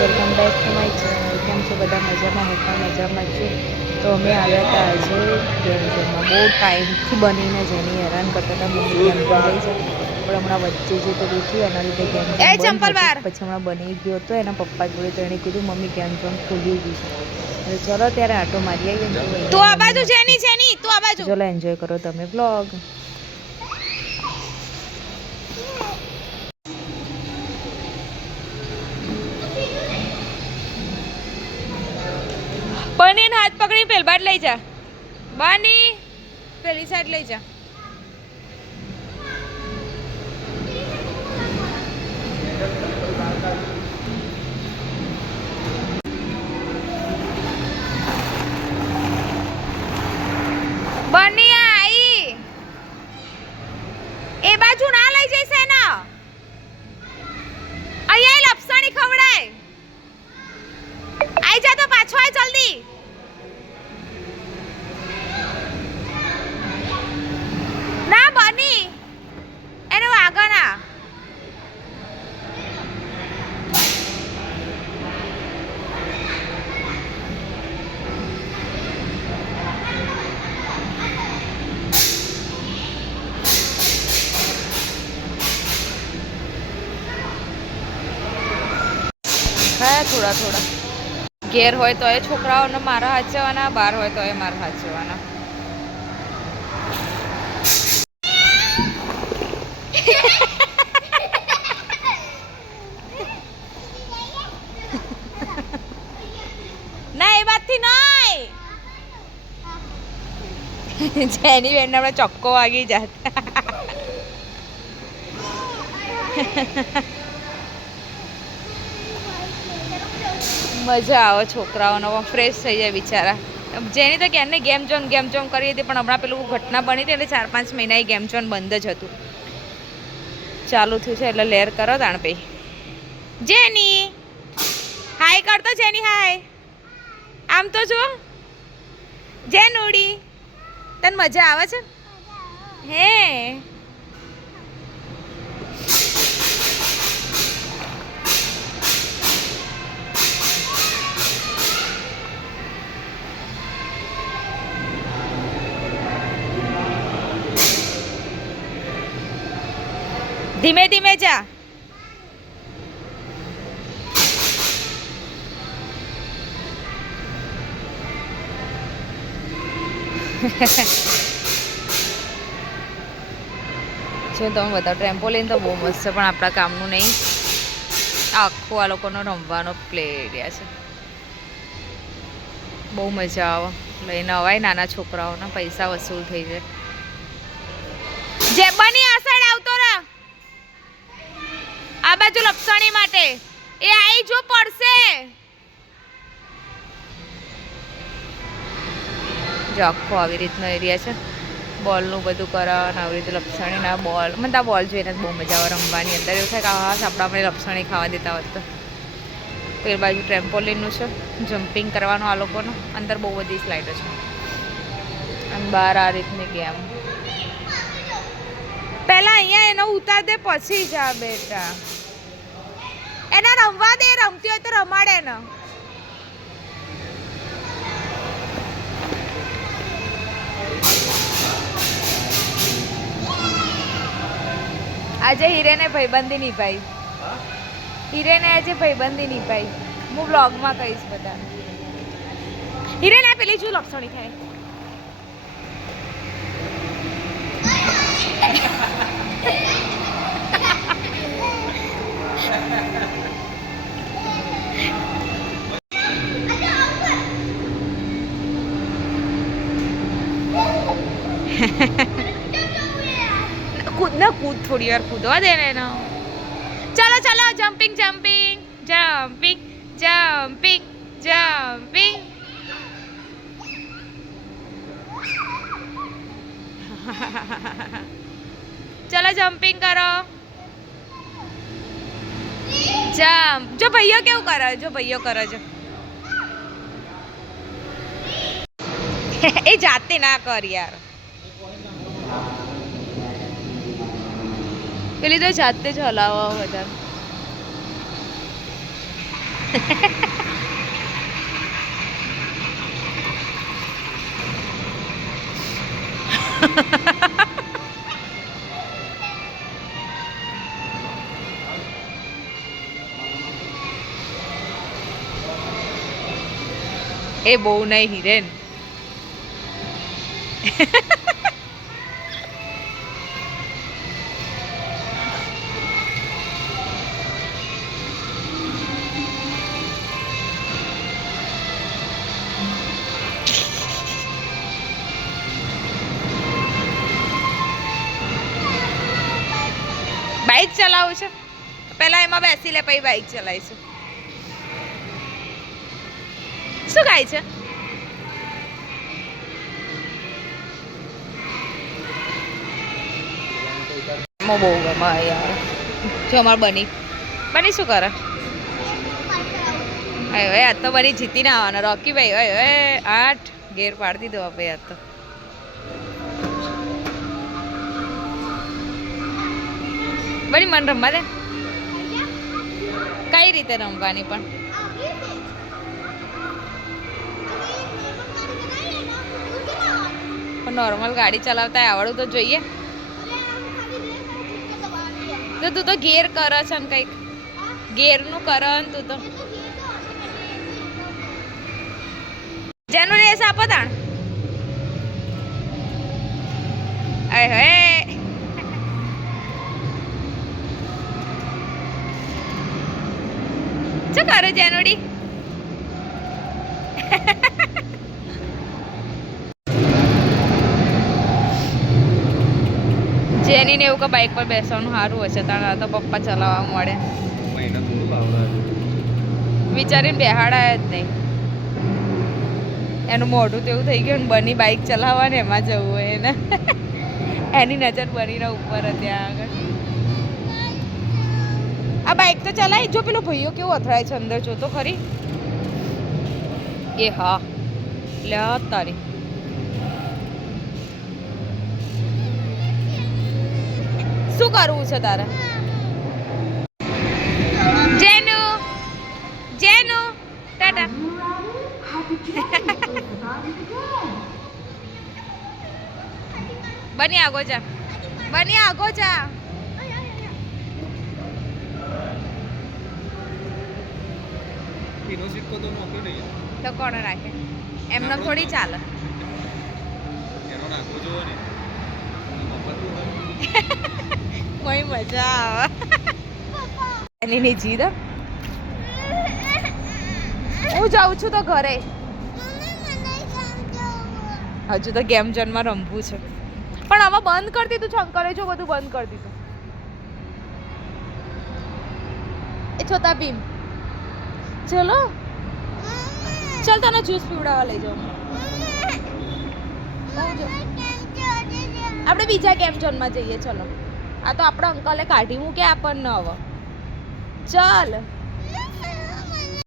Welcome back to my channel. કેમ છો બધા? મજામાં? હું પણ મજામાં છું. તો અમે આવ્યા હતા આજે ગેમ ઝોનમાં. બહુ ટાઈમથી બનીને જેની હેરાન કરતા હતા મમ્મી ગેમ ઝોન લઈ જાય, પણ હમણાં વચ્ચે જે પેલું થયું એના લીધે ગેમ ઝોન બંધ હતું. પછી હમણાં બની ગયો હતો એના પપ્પા જોડે, તો એણે કીધું મમ્મી ગેમ ઝોન ખુલી ગયું છે, ચલો ત્યારે આટો મારી આવીએ. તો અહીંયા મમ્મી નથી, ચલો એન્જોય કરો તમે વ્લોગ. બનીને હાથ પકડી પેલ બાદ લઈ જા. બની પેલી સાઈડ લઈ જા. બની આઈ એ બાજુ ના લઈ જઈશે ને, અહીંયા લપસણી ખવડાય. આઈ જા તો પાછો આય જલ્દી. ના બની એને વાગના. ખાયા થોડા થોડા. ઘેર હોય તો એ છોકરાઓને મારા હાથ જવાના, બહાર હોય તો એ મારા હાથ જવાના. ના એ વાતથી નહીં. જેની બેન આપણે ચોક્કો વાગી જાત. મજા આવે છોકરાઓનો, ફ્રેશ થઈ જાય બિચારા. જેની તો ક્યારને ગેમ ઝોન કરી હતી, પણ હમણાં પેલું ઘટના બની હતી એટલે 4-5 મહિના ગેમ ઝોન બંધ જ હતું. ચાલુ થયું છે એટલે લેર કરો તાણ પઈ. જેની હાય કરતો, જેની હાય. આમ તો જો જેનુડી, તને મજા આવે છે હે? ધીમે ધીમે જા. જો તમે બધા ટ્રેમ્પોલિન તો બહુ મસ્ત છે, પણ આપણા કામનું નહીં. આખું આ લોકોનો રમવાનો પ્લે એરિયા છે. બહુ મજા આવે, લઈને અવાય નાના છોકરાઓના, પૈસા વસૂલ થઈ જાય. જે બની આ સાઈડ આવતો રહે, આ બાજુ લપસણી માટે. એ આઈ જો પડશે. જો આખો આવી રીતનો એરિયા છે. બોલનું બધું કરે અને આવી રીતે લપસણીના બોલ. મને તો આ બોલ જોઈને બહુ મજા આવે રમવાની. અંદર એવું થાય કે આ આપણા આપણે લપસણી ખાવા દેતા હોત તો. પેલી બાજુ ટ્રેમ્પોલિનનું છે, જમ્પિંગ કરવાનું આ લોકોનું. અંદર બહુ બધી સ્લાઇડો છે અને બહાર આ રીતની ગેમ. પહેલા અહીંયા એનો ઉતાર દે, પછી જા બેટા. એને રમવા દે, રમતી હોય તો રમાડે ને. આજે હિરેને ભાઈબંધી નિભાઈ. હિરેને આજે ભાઈબંધી નિભાઈ. હું વ્લોગમાં કહીશ બધાને. હિરેન આ પેલી જો લપસણી થાય. કૂદ ના કૂદ, થોડી વાર કૂદવા દે ને એનો. ચલો ચલો, jumping jumping jumping jumping jumping. ચલો જમ્પિંગ કરો. જમ્પ. જો ભાઈઓ કેવું કરે, જો ભાઈઓ કરે છે. એ જાતે ના કર યાર. પેલી તો જાતે જ હલાવવા બધા. એ બહુ નહીં હિરેન. બાઇક ચલાવું છે પહેલા એમાં બેસી લે પછી બાઇક ચલાવીશું. શું ખાય છે? બહુ ગમે યાર. જો અમાર બની શું કરે? આજ તો બની જીતીને આવવાના. રોકી ભાઈ ઓય 8 ગેર પાડી દીધો ભાઈ આજ તો. બની મન રમવા દે. કઈ રીતે રમવાની પણ? નોર્મલ ગાડી ચલાવતા આવડવું તો જોઈએ. તો તું તો ગેર કરે છે ને કંઈક ગેરનું કરે ને તું તો. જેનું રેસ આપો તાણ. હે શું કરે જેનુડી? જેની ને એવું કે બાઇક પર બેસવાનું સારું હશે તાણ તો પપ્પા ચલાવવા મળે. વિચારીને બેહાડાય જ નહીં. એનું મોઢું તો એવું થઈ ગયું ને બની બાઇક ચલાવવા ને એમાં જવું હોય એને. એની નજર બનીના ઉપર હતી આગળ. આ બાઇક તો ચલાવી જો. પેલો ભાઈઓ કેવું અથડાય છે અંદર જો તો ખરી. એ હા લે તારી. શું કરવું છે તારે? જેનુ ટાટા. બની આગો જા. તો કોણ રાખે? એમને થોડી ચાલે. કોઈ મજા આવે એની ની જીદ. હું જાઉં છું તો ઘરે. હજુ તો ગેમ ઝોનમાં રમવું છે પણ આમાં બંધ કરી દીધું છે અંકલે. જો બધું બંધ કરી દીધું. એ છોટા ભીમ ચલો ચાલ તને જ્યુસ પીવડાવવા લઈ જાઉં. આપણે બીજા ગેમ ઝોનમાં જઈએ. ચલો આ તો આપણા અંકલે કાઢી મૂકે આપણને હવે. ચાલ